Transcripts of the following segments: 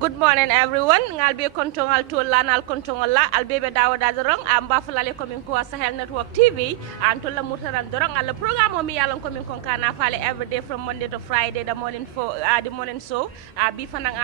Good morning, everyone. Ngal be kontongal to lanal kontongal la albebe dawo da dorong amba fulale komin ko Sahel Network TV and to la mutaran dorong al program o mi yalan komin kon kana fale every day from Monday to Friday the morning show bi fanang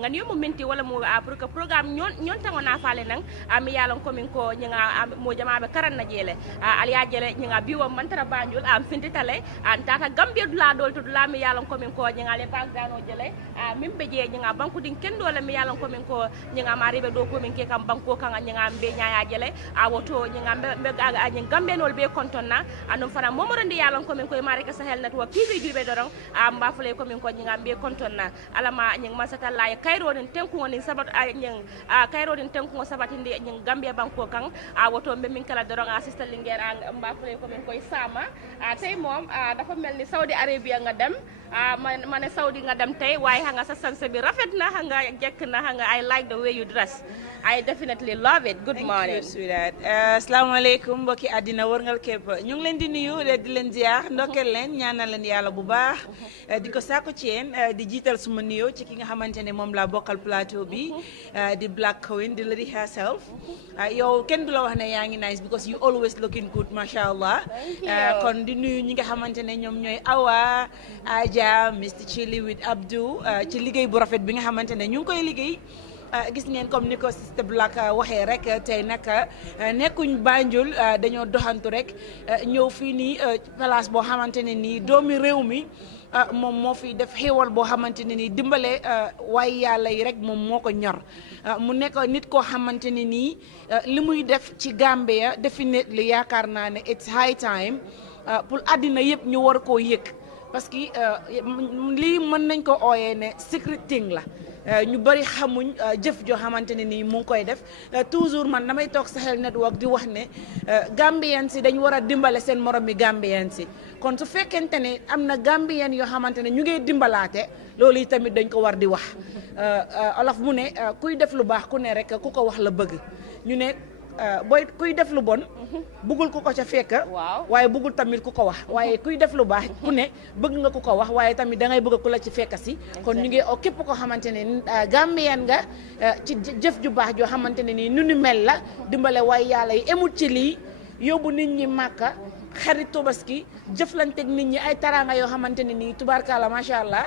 ngani mo minti wala mo pour que programme nyon tango na fale nang mi yalan komin ko nyinga mo jama be karan na jele al ya jele nyinga biwo mantara Banjul am finti tale an tata Gambia dula dol to dula mi yalan komin ko nyinga le bagdano jele mimbe je nyinga banku din kendo la mi yalan ko min ko nyinga maribe do ko min ke kam banko kan nyinga be nyaaya jele a woto nyinga be nyinga gambe nol be kontonna anum fana momorandi yalan ko min ko mari ka Sahel Network TV jube dorong amba fule ko min ko nyinga be kontonna alama nyinga masata la kayro den tenku woni sabat nyinga kayro den tenku sabati ndi nyinga gambe banko kan a woto be min kala dorong assistant linger amba fule ko min koy sama tay mom dafa melni Saudi Arabia nga dem mané Saudi nga dem tay waye nga sa sanse bi rafet na hanga jekk na hanga I like the way you dress. I definitely love it. Good morning. Thank you, sweetheart. Asalaamaaleykum mbokki àddina wërngal képp ñu ngi leen di nuyu di leen ziar ndokkeel leen ñaanal leen yàlla bu baax di ko sàkku ci yéen di jiital suma nuyoo ci ki nga xamante ne moom laa bokkal plateau bi di Black Queen di lady herself yow kenn du la wax ne yaa ngi nice because you always looking good masha Allah kon di nuyu ñi nga xamante ne ñoom ñooy Awa Aja Mr Chili with Abdou ci liggéey bu rafet bi nga xamante ne ñu ngi koy liggéey gis ngeen comme ni ko Sister Black waxee rek tey nag nekkuñ Banjul dañoo doxantu rek ñëw fii nii place boo xamante ne nii doomi réew mi moom moo fi def xéewal boo xamante ne nii dimbale waaye yàlla yi rek moom moo ko ñor mu nekk nit koo xamante ne nii li muy def ci Gambia definitely yaakaar naa ne it's high time pour àddina yëpp ñu war koo yëg parce que lii mën nañ ko ooyee ne secret thing la ñu bari xamuñ jëf joo xamante ne nii mu ngi koy def toujours man damay toog Sahel Network di wax ne Gambien si dañ war a dimbale seen morom mi Gambien si kon su fekkente ne am na Gambien yoo xamante ne ñu ngi dimbalaate loolu yi tamit dañ ko war di wax olof mu ne kuy def lu baax ku ne rek ku ko wax la bëgg ñu ne booy kuy def lu bon bëggul ku ko ca fekk waaye bëggul tamit ku ko wax waaye kuy def lu baax ku ne bëgg nga ku ko wax waaye tamit da ngay bëgg ku la ci fekk si kon ñu ngi képp ko xamante ne Gambien nga ci jëf ju baax joo xamante ne nii nu ni mel la dimbale waaye yàlla yi emut ci lii yóbbu nit ñi Màkka xarit Tabaski jëflanteeg nit ñi ay taranga yoo xamante ne nii tubaarkalla macha allah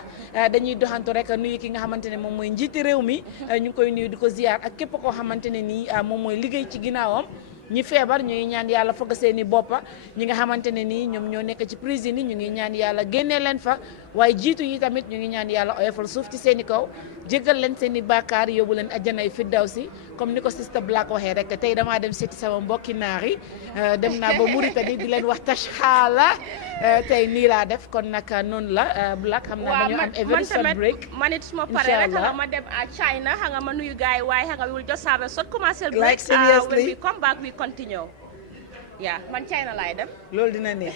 dañuy doxantu rek nuyu ki nga xamante ne moom mooy njiiti réew mi ñu ngi koy nuyu di ko ziar ak képp koo xamante ne nii moom mooy liggéey ci ginnaawam ñi feebar ñuy ñaan yàlla fëgg seeni boppa ñi nga xamante ne nii ñoom ñoo nekk ci prison yi ñu ngi ñaan yàlla génnee leen fa waaye jiitu yi tamit ñu ngi ñaan yàlla oyofal suuf ci seeni kaw jéggal leen seeni bàkkaar yóbbu leen àjjanay firdawsi comme ni ko Sister Black waxee rek tey damaa dem seeti sama mbokki naar yi dem naa ba Mauritanie di leen wax tashxaala tey nii laa def kon nag noonu la Black xam naa dañoo am a very short break man it suma pare rek nga ma dem China nga ma nuyu gaay waaye nga we will just have a short commercial break when we come back we continue man China laay dem loolu dina neex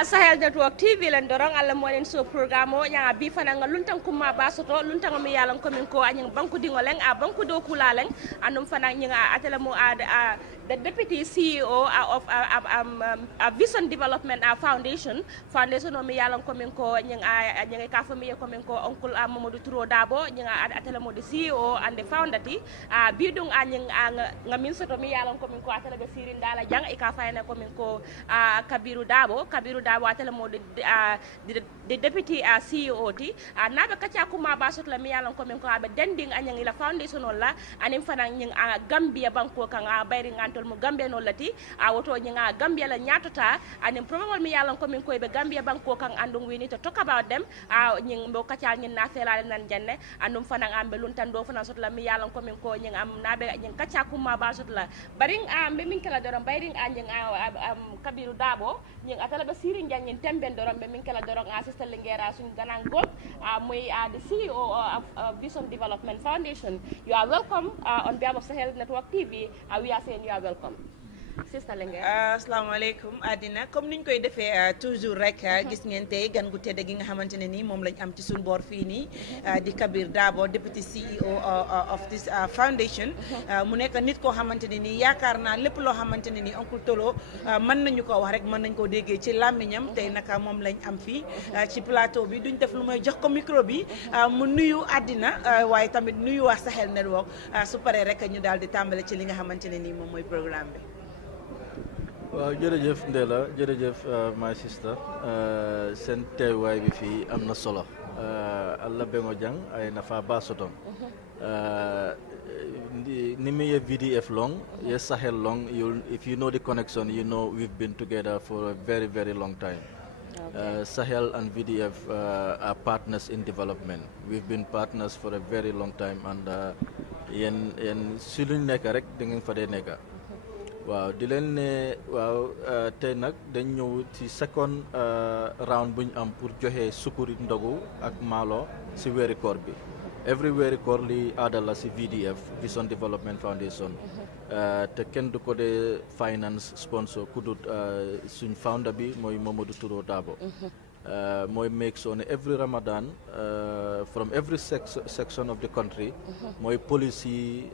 Sahel Network TV len dorong alla mo len so programme o nya bi fana nga luntan kuma basoto luntan mi yalan ko min ko anyang banku dingoleng banku do kulaleng anum fana nya atela mo the deputy CEO of Vision Development Foundation o mi yalan ko min ko nya ka famille ko min ko oncle Mamadou Touro Dabo nya atela mo the CEO and the founder ti bidung nga min soto mi yalan ko min ko atela be sirin dala jang e ka fayna ko min ko Kabiru Dabo watele mo the the deputy CEO ti nabe kacha kuma ba sotla mi yalan ko min ko abe dending anyang ila foundation wala anim fanan nying Gambia banko kan bayri ngantol mu Gambia no lati woto nyinga Gambia la nyatota anim probable mi yalan ko min ko be Gambia banko kan andung we need to talk about them nying mbo kacha nyin na felale nan janne andum fanan ambe luntan do fanan sotla mi yalan ko min ko nying am nabe nying kacha kuma ba sotla baring be min kala doron bayring nying Kabiru Dabo nying atala be siri njangin temben doron be min kala doron assistant lingera sun ganan gol muy the CEO of Vision Development Foundation. You are welcome on behalf of Sahel Network TV. We are saying you are welcome. Sister Lengera. Asalaamaaleykum àddina comme niñ koy defee toujours rek gis ngeen tey gan gu tedd gi nga xamante ne nii moom lañ am ci suñu boor fii nii di Kabir Dabo deputy CEO of this foundation mu nekk nit koo xamante ne nii yaakaar naa lépp loo xamante ne nii Uncle Tolo mën nañu ko wax rek mën nañ koo déggee ci làmmiñam tey naka moom lañ am fii ci plateau bi duñ def lu may jox ko micro bi mu nuyu àddina waaye tamit nuyu waa Sahel Network su paree rek ñu daal di tàmbale ci li nga xamante ne nii moom mooy programme bi. waaw jërëjëf Ndella jërëjëf my sister seen teewaay bi fii am na solo Allah bengo jang ay nafa ba sotom ni me VDF long yes Sahel long if you know the connection you know we've been together for a very very long time. Okay. Sahel and VDF are partners in development. We've been partners for a very long time and yen si luñ nekk rek da ngeen fa dee nekk. waaw di leen ne waaw tey nag dañ ñëw ci second round bu ñu am pour joxe sukuri ndogu ak maalo ci weeri koor bi every weeri koor li aada la ci VDF Vision Development Foundation te kenn du ko dee finance sponsor ku dut suñ founder bi mooy Mamadou Touro Dabo mooy make sure ne every Ramadan from every section of the country mooy police yi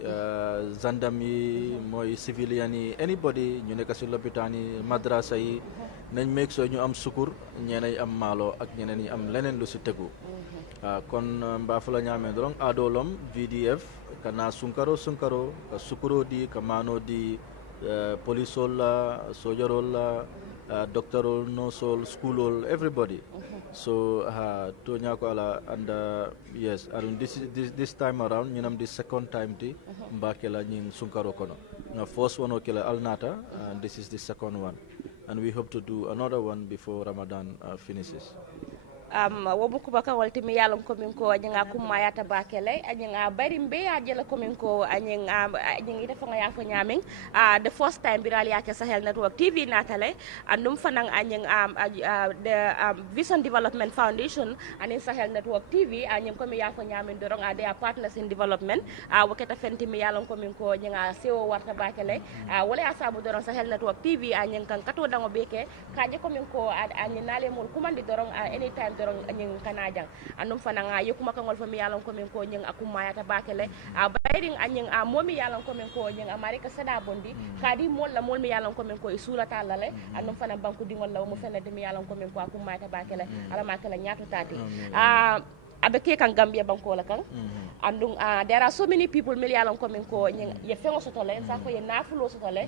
gendarme yi mooy civilian yi anybody ñu nekk ci lopitaan yi madrasa yi nañ make sure ñu am sukur ñeneen am maalo ak ñeneen ñi am leneen lu ci tegu kon mbaa fu la ñaamee dorong aadolom VDF kana sunkaro ka sukuro di ka maano di policeol la sojarol la doctorol nosol schoolol everybody so to ñako ala and yes and this time around ñinam the second time ti mbake la ñing sunkaro kono na first one okela alnata and this is the second one and we hope to do another one before Ramadan finishes. wo buku baka walti mi yalon ko min ko nyanga kuma yata bakele anyanga bari mbe ya jela ko min ko anyanga nyingi defa nga yafa nyamin the first time biral yake Sahel Network TV natale andum fanang anyang the Vision Development Foundation and Sahel Network TV anyang ko mi yafa nyamin dorong they are partners in development waketa fenti mi yalon ko min ko nyanga sewo warta bakele wala asabu dorong Sahel Network TV anyang kan kato dango beke kaje ko min ko anyinale mul kumandi dorong anytime dorong ñing kanajang andum fananga yekuma kangol fami yalon ko min ko ñing akuma yata bakele bayring anying momi yalon ko min ko ñing amerika sada bondi kadi mol la mol mi yalon ko min ko isula talale andum fana banku dingol law mo fenede mi yalon ko min ko akuma yata bakele ala makala nyaato tati abe ke kan Gambia banko la kan andum there are so many people mi yalon ko min ko ñing ye fengo sotole sa ko ye nafulo sotole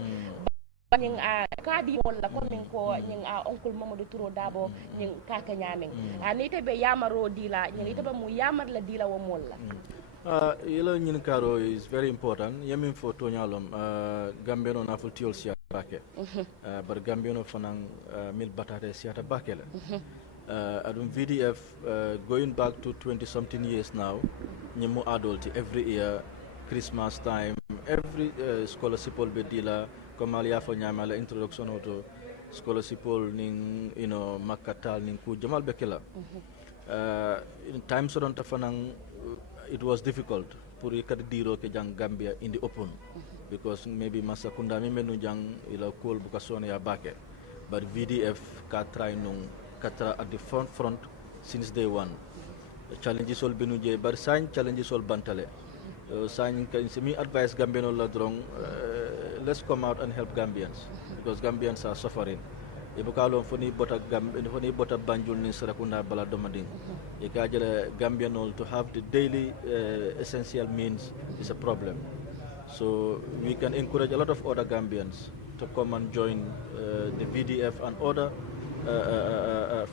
ñing kadi wala ko min ko ñing oncle Mamadou Touro Dabo ñing kaka ñaming ni tebe yamaro dila ñing tebe mu yamar la dila wo mol la yelo ñin karo is very important yamin fo to nyalom gambeno na ful tiol sia bake bar gambeno fanang mil batade siata bake la adum VDF going back to 20 something years now ñimu adult every year Christmas time every scholarship will be dila comme aliya fo nyama la introduction auto scholarship ning makatal ning ku jamal bekela in times on tafanang it was difficult pour ikad diro ke jang Gambia in the open because maybe masakunda mi menu jang ila kol buka sone ya bake but VDF ka try nung katra at the front since day one the challenges all benu je bar sign challenges all bantale sign kan semi advice Gambian la drong let's come out and help Gambians because Gambians are suffering ibukalo foni bota Banjul ni Sarakunda bala domading ikajele Gambian to have the daily essential means is a problem so we can encourage a lot of other Gambians to come and join the VDF and other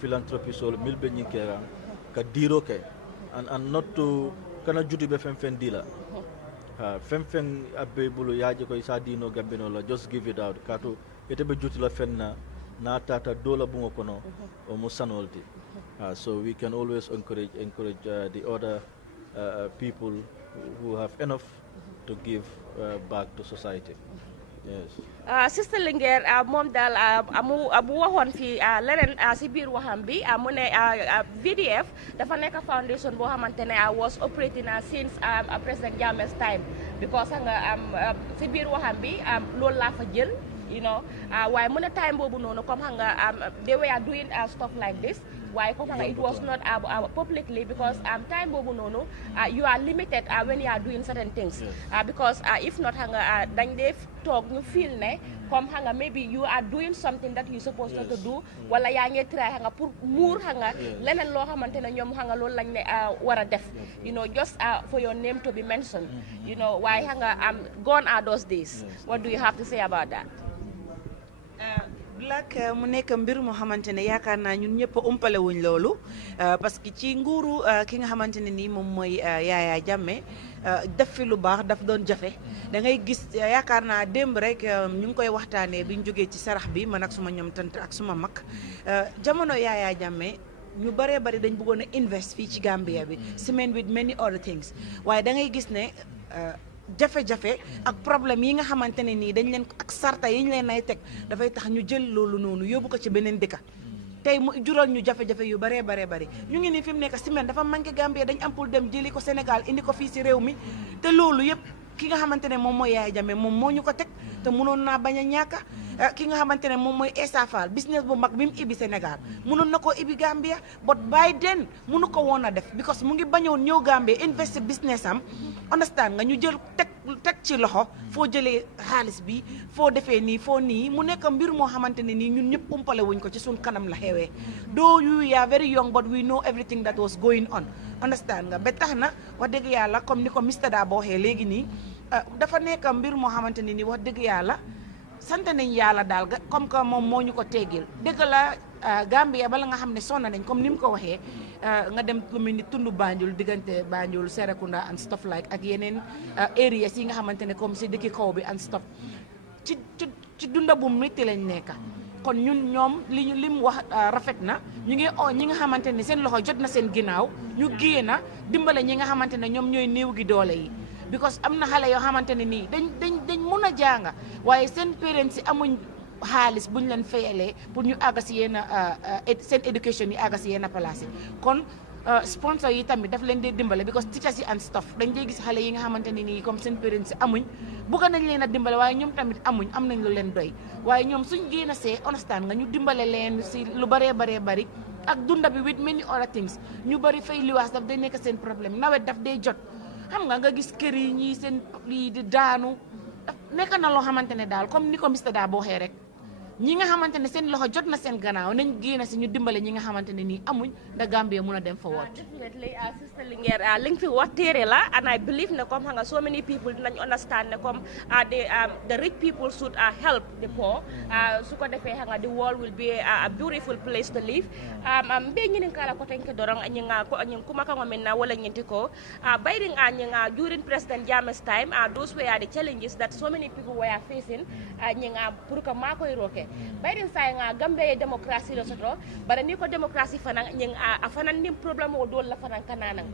philanthropy sol milbe nyinkera ka diro ke and not to kana juti be fen dila fen abbe bulu yaaje ko isa dino gambino la just give it out kato ete be juti la fenna na tata dola bungo kono o mo sanolti so we can always encourage the other people who have enough to give back to society. Yes. Sister Linguère moom daal abu waxoon fii leneen si biir waxam bi mu ne VDF dafa nekk foundation boo xamante ne was operating since President Jammeh's time because nga si biir waxam bi loolu laa fa jël you know waaye mu ne time boobu noonu comme xam nga they were doing stuff like this waaye comme xam nga it was not publicly because time boobu noonu you are limited when you are doing certain things because if not xam nga dañ dee toog ñu feel ne comme xam nga maybe you are doing something that you supposed not to do wala yaa ngi try xam nga pour muur xam nga leneen loo xamante ne ñoom xam nga loolu lañ ne war a def you know just for your name to be mentioned you know waaye xam nga gone are those days what do you have to say about that? Black mu nekk mbir moo xamante ne yaakaar naa ñun ñëpp umpale wuñ loolu parce que ci nguuru ki nga xamante ne nii moom mooy Yaya Jammeh def fi lu baax daf doon jafe da ngay gis yaakaar naa démb rek ñu ngi koy waxtaanee bi ñu jógee ci sarax bi man ak suma ñoom tant ak suma mag jamono Yaya Jammeh ñu bëree bëri dañ bëggoon a invest fii ci Gambia bi cement with many other things waaye da ngay gis ne jafe-jafe ak problème yi nga xamante ne nii dañ leen ak sarta yi ñu leen ay teg dafay tax ñu jël loolu noonu yóbbu ko ci beneen dëkka tey mu jural ñu jafe-jafe yu bëree bëri ñu ngi nii fi mu nekk ciment dafa manqué Gambia dañ am pour dem jëli ko Sénégal indi ko fii si réew mi te loolu yëpp ki nga xamante ne moom mooy Yaya Jammeh moom moo ñu ko teg te mënoon naa bañ a ñàkka ki nga xamante ne moom mooy Essa Faal business bu mag bi mu ibi Sénégal mënoon na koo ibi Gambia but by then mënu ko woon a def because mu ngi bañoon ñëw Gambia invest business am understand nga ñu jël teg ci loxo foo jëlee xaalis bi foo defee nii foo nii mu nekk mbir moo xamante ne nii ñun ñëpp umpale wuñ ko ci suñ kanam la xewee though we are very young but we know everything that was going on understand nga ba tax na wax dëgg yàlla comme ni ko Mr Dabo waxee léegi nii dafa nekk mbir moo xamante ne nii wax dëgg yàlla sant nañ yàlla daal comme que moom moo ñu ko teggil dëgg la Gambia bala nga xam ne sonn nañ comme ni mu ko waxee nga dem lu mel ni tundu Banjul diggante Banjul Serekunda and stuff like ak yeneen areas yi nga xamante ne comme si dëkki kaw bi and stuff ci dunda bu métti lañ nekk kon ñun ñoom li mu wax rafet na ñu ngi ñi nga xamante ne seen loxo jot na seen ginnaaw ñu génn dimbale ñi nga xamante ne ñoom ñooy néew gi doole yi because am na xale yoo xamante ne nii dañ mun a jànga waaye seen parents yi amuñ xaalis buñ leen fayalee pour ñu àgga si yenn seen éducation yi àgga si yenn place yi kon sponsor yi tamit daf leen dee dimbale because teachers yi and stuff dañ dee gis xale yi nga xamante ne nii comme seen parents yi amuñ bugga nañ leen a dimbale waaye ñoom tamit amuñ am nañ lu leen doy waaye ñoom suñ génn see understand nga ñu dimbale leen si lu baree bari ak dunda bi with many other things ñu bari fay liwaas daf day nekk seen problème nawet daf day jot xam nga gis kër yi ñii seen lii di daanu nekk na loo xamante ne daal comme ni ko Mr Dabo waxee rek ñi nga xamante ne seen loxo jot na seen gannaaw nañ génn si ñu dimbale ñi nga xamante ne nii amuñ da Gambia mun a dem forward. Definitely Sister Linguère li nga fi wax téere la and I believe ne comme xam nga so many people dinañ understand ne comme the rich people should help the poor su ko defee xam nga the world will be a beautiful place to live mbe ñinin kala ko tenke dorong ñinga kuma ka ngamen na wala ñinti ko bayring ñinga during President Jammeh's time those were the challenges that so many people were facing ñinga pour que ma koy roke bayrin say nga Gambia démocratie la soto bara ni ko démocratie fanan ñing fanan nim problème o dol la fanan kananan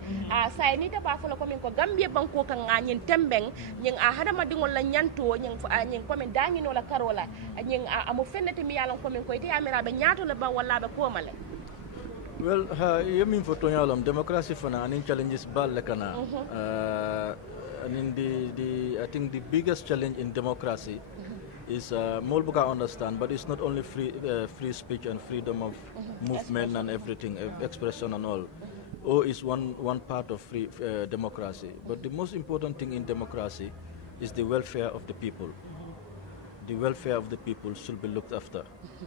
say ni ta ba fala ko min ko Gambia banko kan nga ñin tembeng ñing hadama dingol la ñanto ñing ko min dañi no la karola ñing amu fennete mi yalan ko min ko ite amira be ñaato la ba wala be ko male well yemin fo toñalom démocratie fana anin challenges bal le kana anin the I think the biggest challenge in democracy is more buka understand, but it's not only free speech and freedom of movement and everything, expression and all. Is one part of free democracy. But the most important thing in democracy is the welfare of the people. The welfare of the people should be looked after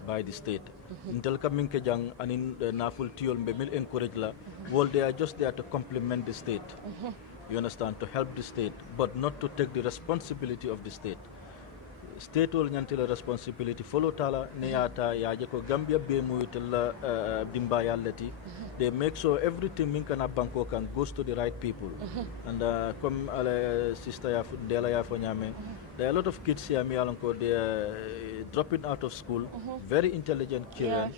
by the state. Until coming kejang anin naful tiol mbemil encourage la, well they are just there to complement the state. You understand, to help the state, but not to take the responsibility of the state. state ol ñantila responsibility follow tala ne yata yaje ko Gambia be muyitella dimba yallati they make sure everything min kana banko kan goes to the right people and comme ala sister ya dela ya fo nyame there are a lot of kids here me alon ko they are dropping out of school very intelligent children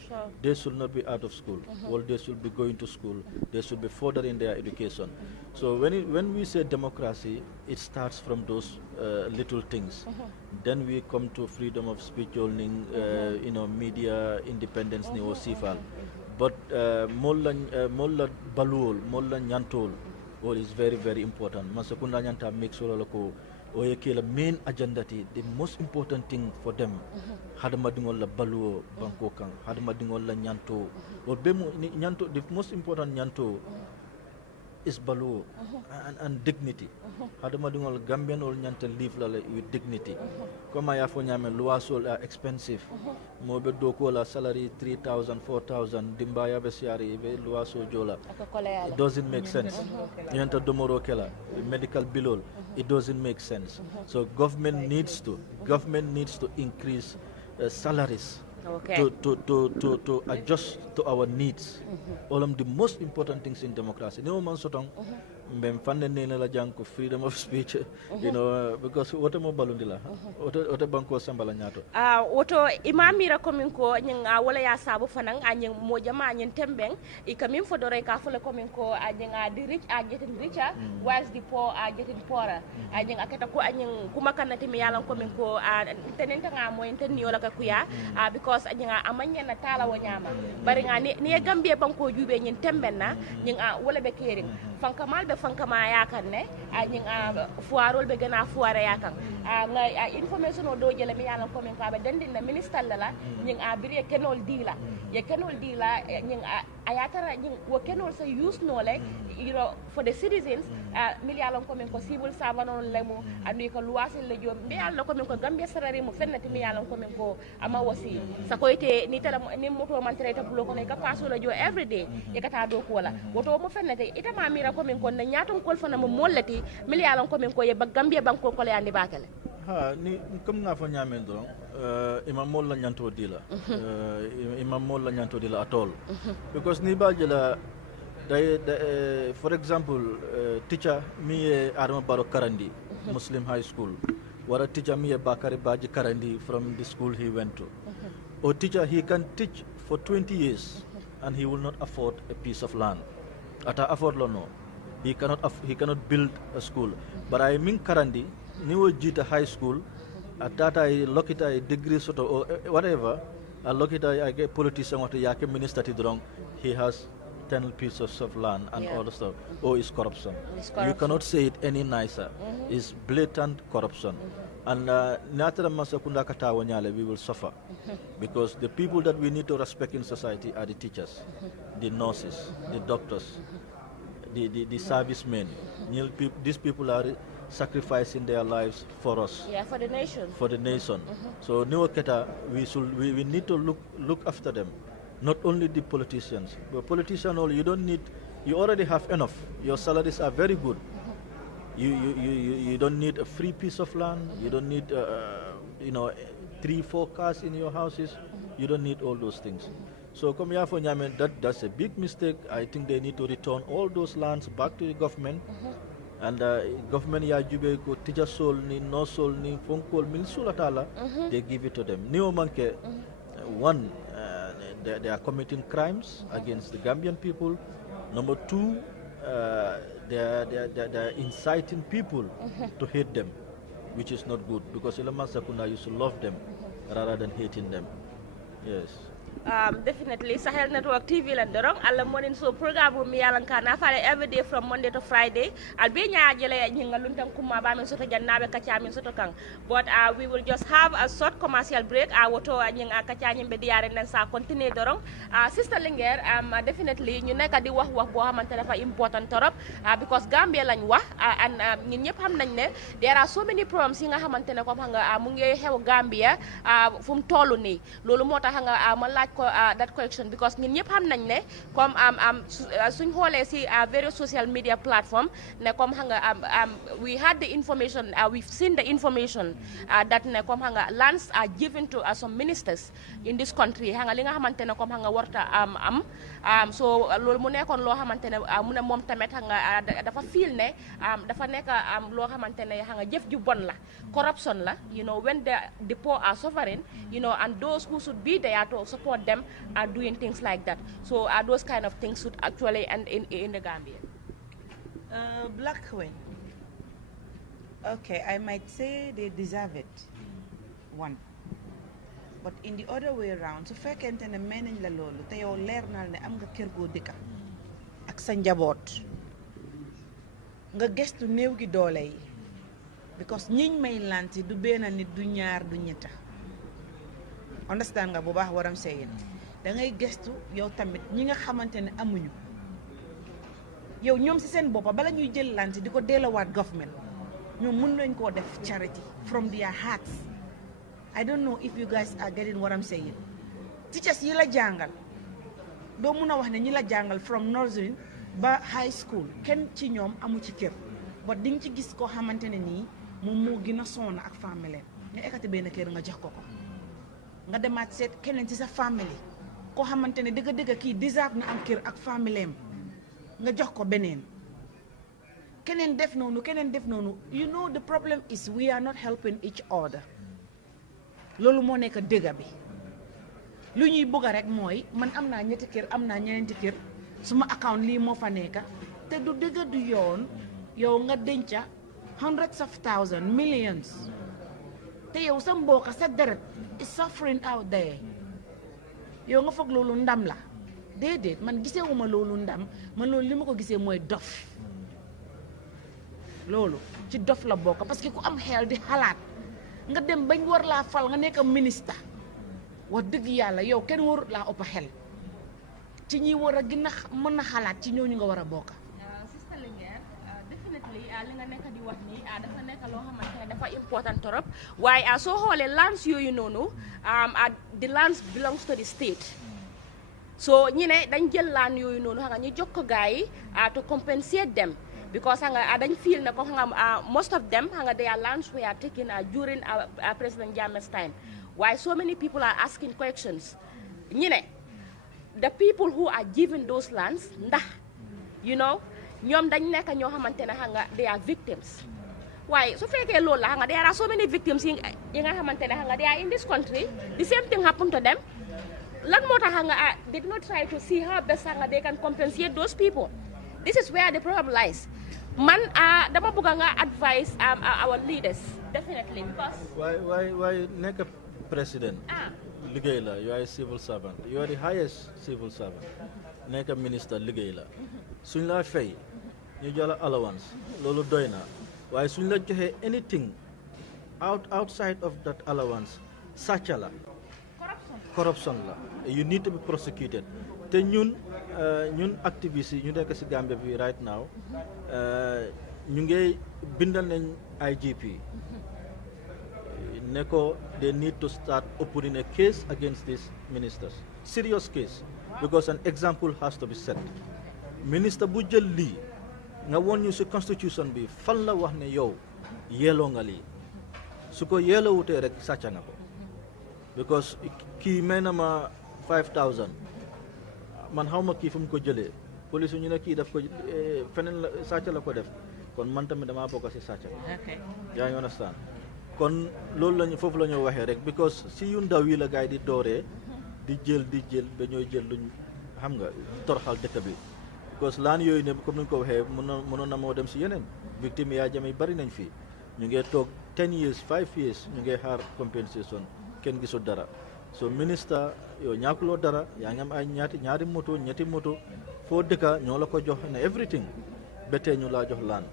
they should not be out of school well they should be going to school they should be furthering their education so when we say democracy it starts from those little things then we come to freedom of speech owning media independence ni o sifal but molla baluol molla nyantol all is very very important masakunda nyanta make sure ko o yake la main agenda ti the most important thing for them hadama dingol la baluo banko kan hadama dingol la nyanto o be mo nyanto the most important nyanto is baluo and dignity hadama dingol Gambian ol nyanta live la with dignity comme ya fo nyame loisol are expensive mo be do ko la salary 3000 4000 dimba ya be siari be loiso jola it doesn't make sense nyanta domoro kela medical bilol it doesn't make sense so government needs to increase salaries to adjust to our needs all of the most important things in democracy no man sotong mbem fande ne la janko freedom of speech because woto mo balundila woto banko sambala nyato woto imamira komin ko nyin wala ya sabu fanan anyin mo jama nyin tembeng ikamin fodore ka fole komin ko anyin the rich are getting richer whilst the poor are getting poorer anyin akata ko anyin kuma kanati mi yalan komin ko tenenta nga mo enten wala ka kuya because anyin amanya na tala wonyama bari nga ni Gambia banko jube nyin tembenna nyin wala be kering fankamal be fankama yakan ne nyin fuarol be gana fuare yakan nga information o do jele mi yalan ko min ko be dendin na minister la nyin bire kenol dila ye kenol dila nyin ayatara nyin wo kenol sa use no like for the citizens mi yalan ko min ko civil servant on lemu andi ko luwasil le jom mi yalan ko min ko Gambia sarari mo fennati mi yalan ko min ko ama wasi sa ko ite ni tala ni moto man treta bulo ko ne ka paso la jo every day e kata do ko la woto mo fennati ita ma mira ko min ko na nyaton kol fana mo mollati mi yalan ko min ko ye ba Gambia banko ko le andi bakale ni comme na fa ñamen do imam mol la ñanto dila imam mol la ñanto dila atol because ni baljela for example teacher mi Adama Baro Karandi Muslim High School wara teacher mi Bakari Baji Karandi from the school he went to or teacher he can teach for 20 years and he will not afford a piece of land ata afford lo no he cannot build a school but I mean Karandi niwo jita high school at that I lokita a degree sort of or whatever I lokita I get politician what yake minister ti drong he has 10 pieces of land and all the stuff or is corruption. You cannot say it any nicer. It's blatant corruption and natara masakunda katawa nyale we will suffer because the people that we need to respect in society are the teachers, the nurses, the doctors, the servicemen. These people are sacrificing their lives for us. Yeah, for the nation. For the nation. So Niwaketa, we need to look after them. Not only the politicians, but politicians you don't need. You already have enough. Your salaries are very good. You don't need a free piece of land. You don't need 3-4 cars in your houses. You don't need all those things. So come here for Nyamen, that's a big mistake. I think they need to return all those lands back to the government. And government ya jube ko tija sol ni no sol ni fonkol min sulatala they give it to them. Neo manke one they are committing crimes against the Gambian people. Number two, they are inciting people to hate them, which is not good because Ilama Sakuna used to love them rather than hating them. Yes. Definitely Sahel Network TV lan dorong alla morning so programme mi yalan kana fale every day from Monday to Friday al be nyaajele nyinga luntam kuma ba min soto jannabe kacha min soto kan but we will just have a short commercial break woto nyinga kacha nyimbe diare nan sa continue dorong sister Linger definitely ñu nekk di wax bo xamantene dafa important torop because Gambia lañ wax and ñun ñep xam nañ ne there are so many problems yi nga xamantene ko nga mu ngi xew Gambia fu mu tollu ni lolu motax nga man laaj ko that question because ñun ñëpp xam nañ ne comme suñ xoolee si various social media platform ne comme xam nga we had the information we've seen the information that ne comme xam nga lands are given to some ministers in this country xam nga li nga xamante ne comme xam nga warta so loolu mu nekkoon loo xamante ne mu ne moom tamit xam nga dafa feel ne dafa nekk loo xamante ne xam nga jëf ju bon la corruption la when the poor are suffering and those who should be there to support them are doing things like that. So those kind of things should actually end in the Gambia. Black Queen. Okay, I might say they deserve it. One. But in the other way around, su fekkente ne mel nañ la loolu te yow leer na ne am nga kër goo dëkka ak sa njaboot nga gestu néew gi doole yi because ñiñ may lanti du benn nit du ñaar du ñetta understand nga bu baax waram seyin da ngay gestu yow tamit ñi nga xamante ne amuñu yow ñoom ci seen boppa bala ñuy jël lanti di ko delluwaat government ñoom mën nañ koo def charity from their hearts. I don't know if you guys are getting what I'm saying. Teachers yi la jàngal doo mun a wax ne ñi la jàngal from nursery ba high school kenn ci ñoom amu ci kër but di nga ci gis koo xamante ne nii moom moo gën a sonn ak famille nga ekkati benn kër nga jox ko nga demaat seet keneen ci sa famille koo xamante ne dëgg-dëgg kii deserve na am kër ak famille nga jox ko beneen keneen def noonu the problem is we are not helping each other. Loolu moo nekk dëgg bi lu ñuy bëgg rek mooy man am naa ñetti kër am naa ñeneenti kër suma account lii moo fa nekk te du dëgg du yoon yow nga denca hundreds of thousands millions te yow sa mbokk sa deret is suffering out there yow nga foog loolu ndam la déedéet man gisewuma loolu ndam man loolu li ma ko gisee mooy dof loolu ci dof la bokk parce que ku am xel di xalaat nga dem bañ war laa fal nga nekk ministre wax dëgg yàlla yow kenn warut laa ëpp xel ci ñi war a gën a mën a xalaat ci ñooñu nga war a bokk. Sister Linguère definitely li nga nekk di wax nii dafa nekk loo xamante ne dafa important torop waaye soo xoolee lands yooyu noonu the lands belongs to the state so ñi ne dañ jël land yooyu noonu xam nga ñu jox ko gars yi to compensate them. Because dañ feel na ko most of them their lands were taken during President Jammeh's time. Why so many people are asking questions? The people who are given those lands, ñoom dañ nekk ñoo xamante ne they are victims. Why? So fekkee loolu la there are so many victims yi nga xamante ne they are in this country. The same thing happened to them. Lan moo tax they did not try to see how best they can compensate those people. This is where the problem lies. Man, dama bëgg nga advise our leaders definitely because. Why nekk president? Liggéey la, you are a civil servant. You are the highest civil servant. Nekk minister liggéey la. Suñ la fay ñu jox la allowance loolu doy na waaye suñ la joxee anything outside of that allowance sàcc la. Corruption la. You need to be prosecuted. Te ñun activistes yi ñu nekk ci Gambia bi right now ñu ngi bindal nañ IGP ne ko they need to start opening a case against these ministers, serious case, because an example has to be set. Minister bu jël lii nga woon ñu ci constitution bi fan la wax ne yow yelloo nga lii su ko yelloo wutee rek sàcca nga ko because kii may na ma 5,000 man xaw ma kii fu mu ko jëlee police ñu ne kii daf ko feneen la sàcc la ko def kon man tamit damaa bokk ci sàcc yaa ngi understand kon loolu lañu foofu la ñu waxee rek because si yu ndaw yi la gaay di dooree di jël ba ñooy jël luñ xam nga torxal dëkk bi because laan yooyu ne comme ni ñu ko waxee mënoon na moo dem si yeneen victime yaa jame bari nañ fii ñu ngi toog 10 years 5 years ñu ngi xaar compensation kenn gisul dara so ministre yow ñaakuloo dara yaa ngi am ay ñaari moto ñetti moto foo dëkka ñoo la ko jox ne everything ba tey ñu laa jox laan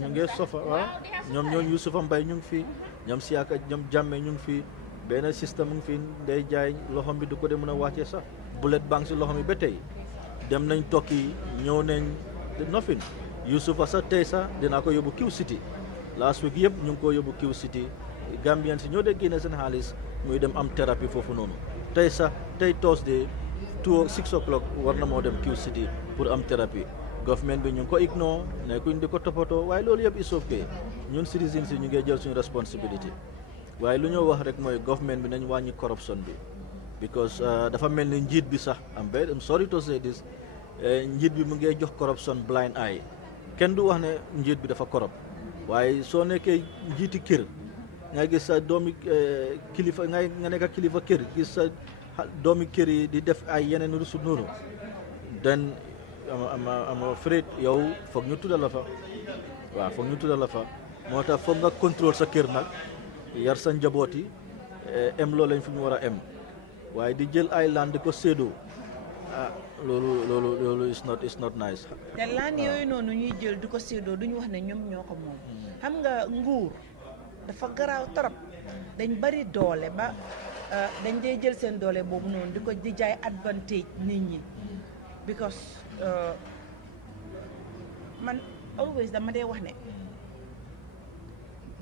ñu ngi sofa waaw ñoom ñooñu Yusufa Mbay ñu ngi fii ñoom Siaka ñoom Jàmme ñu ngi fii benn système mu ngi fii day jaay loxom bi du ko de mën a wàccee sax bullet bank si loxom bi ba tey dem nañ tokki ñëw nañ nothing Yusufa sax tey sax dinaa ko yóbbu Q City last week yëpp ñu ngi ko yóbbu Q City Gambian si ñoo dee génne seen xaalis muy dem am thérapie foofu noonu tey sax tey Thursday 6 o'clock war na moo dem Q City pour am thérapie government bi ñu ngi ko ignore nekkuñ di ko toppatoo waaye loolu yëpp is okay ñun citizens yi ñu ngi jël suñu responsibility waaye lu ñoo wax rek mooy government bi nañ wàññi corruption bi because dafa mel ni njiit bi sax I'm sorry to say this njiit bi mu ngi jox corruption blind eye kenn du wax ne njiit bi dafa corrupt waaye soo nekkee njiiti kër nga gis sa doomi kilifa nga nekk kilifa kër gis sa doomi kër yi di def ay yeneen rusut noonu then am afraid yow foog ñu tuddal la fa waaw foog ñu tuddal la fa moo tax foog nga contrôle sa kër nag yar sa njaboot yi em loolu lañ fi ñu war a em waaye di jël ay land di ko séedoo loolu is not nice. te land yooyu noonu ñuy jël di ko séedoo duñu wax ne ñoom ñoo ko moom. xam nga nguur dafa garaaw torop dañ bari doole ba dañ dee jël seen doole boobu noonu di ko di jaay advantage nit ñi because man always dama dee wax ne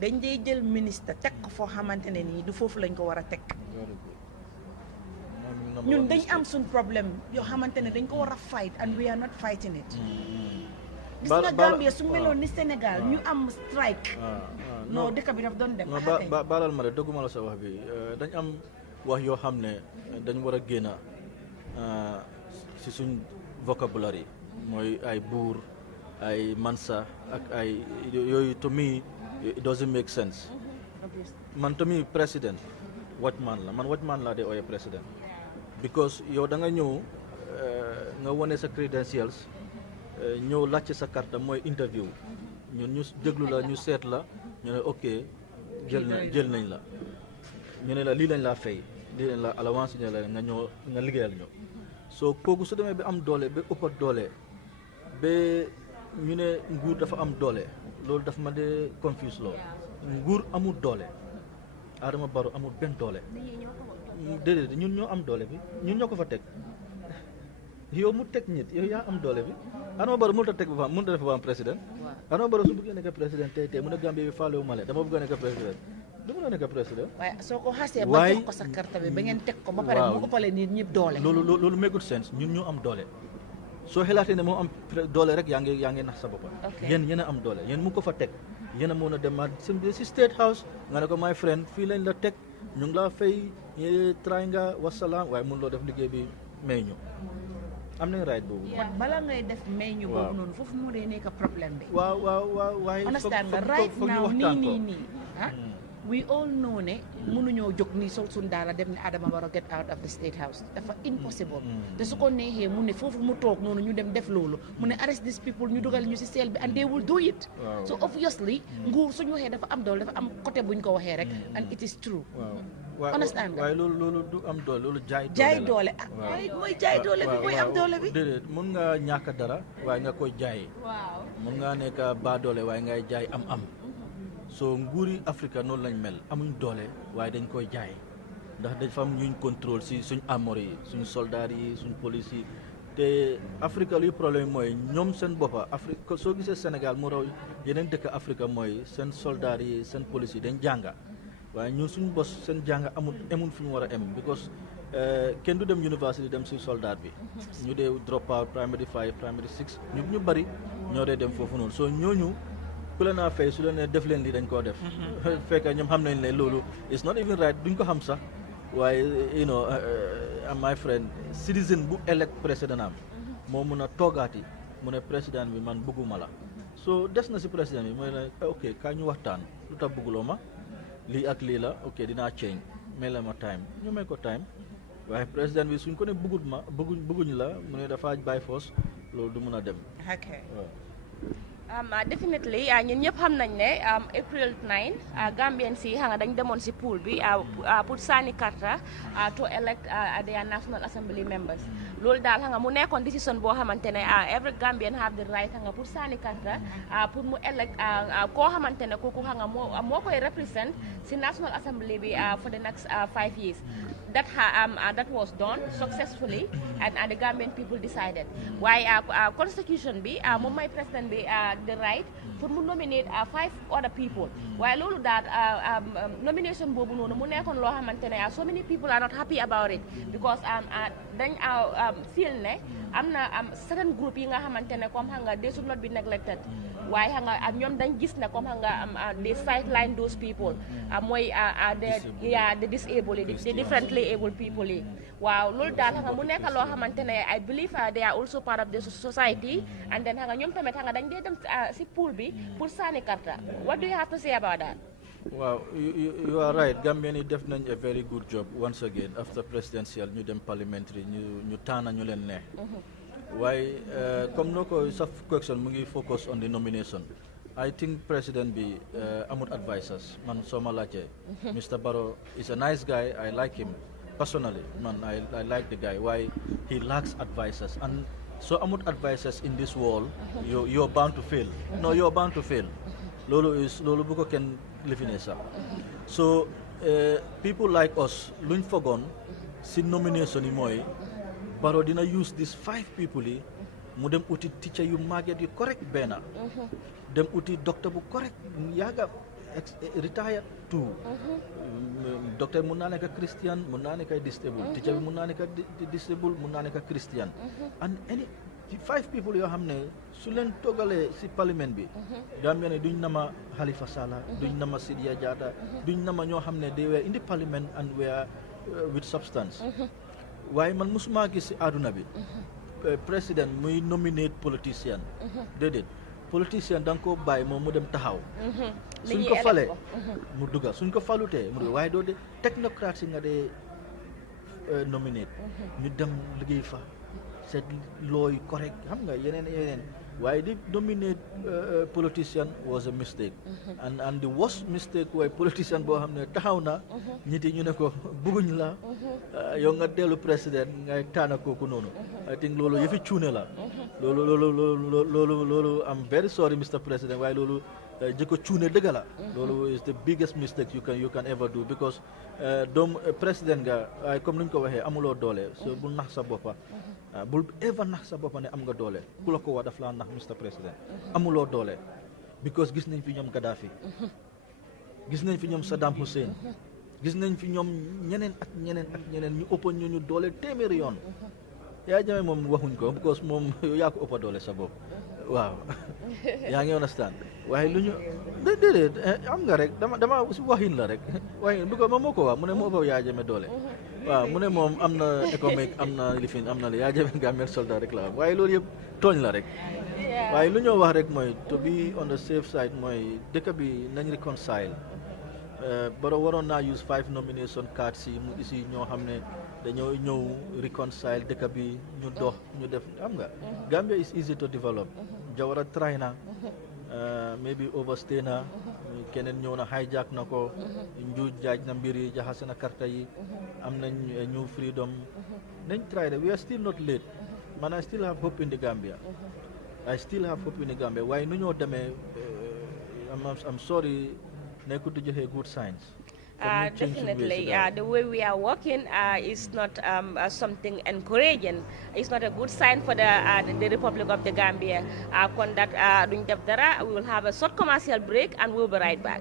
dañ dee jël ministre teg ko foo xamante ne nii du foofu lañ ko war a teg. ñun dañ am suñ problème yoo xamante ne dañ ko war a fight and we are not fighting it. gis nga Gambia su meloon ni Sénégal ñu am strike. non dëkk bi daf doon dem. baalal ma de dëgguma la sa wax bi dañ am wax yoo xam ne dañ war a génn si suñ vocabulaire mooy ay buur ay mansa ak ay yooyu to me it doesn't make sense. man to me président watchman la man watchman laa dee ooyee président because yow da nga ñëw nga wane sa credentials ñëw laajte sa carte mooy interview ñun ñu déglu la ñu seet la ñu ne ok jël nañ la ñu ne la lii lañ laa fay lii lañ la allowance ñu ne la nga ñëw nga liggéeyal ñu soo kooku su demee ba am doole ba ëppat doole ba ñu ne nguur dafa am doole loolu dafa ma dee confuse lool nguur amul doole Adama Barrow amul benn doole déedéet ñun ñoo am doole bi ñun ñoo ko fa teg yow mu teg nit yow yaa am doole bi Adama Barrow mënut a teg ba mënut a def ba am président Adama Barrow su bëggee nekk président tey mu ne Gambie bi faalewu ma leen dama bëgg a nekk président du mën a nekk président. waaye soo ko xasee ba jox ko sa carte bi ba ngeen teg ko ba pare mu ëppale nit ñëpp doole. loolu make good sense ñun ñoo am doole soo xalaatee ne moo am doole rek yaa ngi nax sa bopp. yéen a am doole yéen mu ko fa teg yéen a mën a demaat si state house nga ne ko my friend fii lañ la teg ñu ngi laa fay try nga wasalaam waaye mun loo def liggéey bi may ñu am nañ right boobu. bala ngay def may ñu boobu noonu foofu moo dee nekk problème bi. waaw waaye understand nga right now nii we all know ne mënuñoo jóg nii sol suñ daala dem ne Adama Barrow get out of the state house dafa impossible te su ko neexee mu ne foofu mu toog noonu ñu dem def loolu mu ne arrest these people ñu dugal ñu ci seel bi and they will do it so obviously nguur suñu waxee dafa am doole dafa am côté buñ ko waxee rek and it is true understand nga waaye loolu du am doole loolu jaay doole mooy jaay doole bi mooy am doole bi déedéet mun nga ñàkk dara waaye nga koy jaay mun nga nekk baa doole waaye ngay jaay am so nguuri Afrique noonu lañ mel amuñ doole waaye dañ koy jaay ndax dañ fa am ñuñ contrôle si suñ armor yi suñ soldats yi suñ police yi te Afrique luy problème mooy ñoom seen boppa Afrique soo gisee Sénégal mu raw yeneen dëkk Afrique mooy seen soldats yi seen police yi dañ jànga waaye ñun suñ bos seen jànga amul fu ñu war a em because kenn du dem université dem si soldat bi ñu dee drop out primary 5 primary 6 ñu bari ñoo dee dem foofu noonu soo ñooñu ku leen a fay su leen ne def leen lii dañ koo def fekk ñoom xam nañ ne loolu it's not even right duñ ko xam sax waaye you know my friend citizen bu elect président am moo mun a toogaati mu ne président bi man bëgguma la so des na si président bi mooy ne ok kaa ñu waxtaan lu tax bëgguloo ma lii ak lii la ok dinaa change may la ma time ñu may ko time waaye président bi suñ ko ne bëgguñ la mu ne dafa by force loolu du mun a dem definitely ñun ñëpp xam nañ ne April 9 Gambian si xam nga dañ demoon si pool bi pour sànni karta to elect their National Assembly members loolu daal xam nga mu nekkoon décision boo xamante ne every Gambian have the right xam nga pour sànni carte pour mu elect koo xamante ne kooku xam nga moo koy represent si National Assembly bi for the next 5 years. That was done successfully and the Gambian people decided. Why constitution bi moom may president bi the right pour mu nominate 5 other people. Waaye loolu daal nomination boobu noonu mu nekkoon loo xamante ne so many people are not happy about it because dañ feel ne am na certain group yi nga xamante ne comme xam nga they should not be neglected. Waaye xam nga ñoom dañ gis ne comme xam nga they sideline those people mooy the disabled the differently able people yi waaw loolu daal xam nga mu nekk loo xamante ne I believe they are also part of the society and then xam nga ñoom tamit xam nga dañ dee dem si pool bi pour sànni karta. What do you have to say about that? Wow, you are right. Gambian yi def nañ a very good job once again after presidential ñu dem parliamentary ñu tànn ñu leen neex. Waaye comme noo ko sa question mu ngi focus on the nomination. I think president bi amut advisors man soo ma laajtee. Mr. Barrow is a nice guy. I like him personally. Man, I like the guy. Why he lacks advisors and so amut advisors in this world. You're bound to fail. No, you're bound to fail. Loolu bu ko kenn lifine sax. So people like us luñ fogoon si nomination yi mooy Barrow dina use these 5 people yi mu dem uti teacher yu màgget yu correct benn dem uti docteur bu correct yaaga retired too docteur mun naa nekk Christian mun naa nekk disabled teacher bi mun naa nekk disabled mun naa nekk Christian and any 5 people yoo xam ne su leen toggalee si parlement bi Gambia ne duñ nama Halifa Sallah duñ nama Sidia Jatta duñ nama ñoo xam ne they were in the parliament and were with substance waaye man musuma gis si àdduna bi président muy nominate politicien déedéet politicien da nga ko bàyyi moom mu dem taxaw suñ ko falee mu dugga suñ ko falutee mu dugga waaye doo de technocrate si nga dee nominate ñu dem liggéey fa seet looy correct xam nga yeneen waaye di nominate politician was a mistake and the worst mistake waaye politician boo xam ne taxaw na ñiti ñu ne ko bugguñ la yow nga dellu président ngay taana kooku noonu I think loolu yëfi cuune la loolu I'm very sorry Mr. President waaye loolu jikko cuune dëgg la loolu is the biggest mistake you can ever do because doom président nga waaye comme ni ñu ko waxee amuloo doole so bul nax sa boppa bul ever nax sa boppa ne am nga doole ku la ko wax daf laa nax Mr. President amuloo doole because gis nañ fi ñoom Gaddafi gis nañ fi ñoom Saddam Hussein gis nañ fi ñoom ñeneen ñu ëpp ñu doole téeméeri yoon yaa jame moom waxuñ ko because moom yaa ko ëppa doole sa bopp waaw yaa ngi understand waaye lu ñu déedéet am nga rek dama si waxin la rek waxin because moom moo ko wax mu ne moo ëppa yaa jame doole waaw mu ne moom am na économique am na lifin am na la yaa jame Gambian soldat rek la waaye loolu yëpp tooñ la rek waaye lu ñoo wax rek mooy to be on the safe side mooy dëkk bi nañ reconcile Barrow waroon naa use 5 nomination cards yi mu isi ñoo xam ne dañoo ñëw reconcile dëkk bi ñu dox ñu def xam nga Gambia is easy to develop Jawara try na maybe overstay na keneen ñëw na hijack na ko njuuj jaaj na mbir yi jaxase na karta yi am nañ new freedom nañ try de we are still not late man I still have hope in the Gambia waaye nu ñoo demee I'm sorry nekkul di joxe good signs. Definitely, the way we are working is not something encouraging. It's not a good sign for the Republic of the Gambia. We will have a short commercial break and we'll be right back.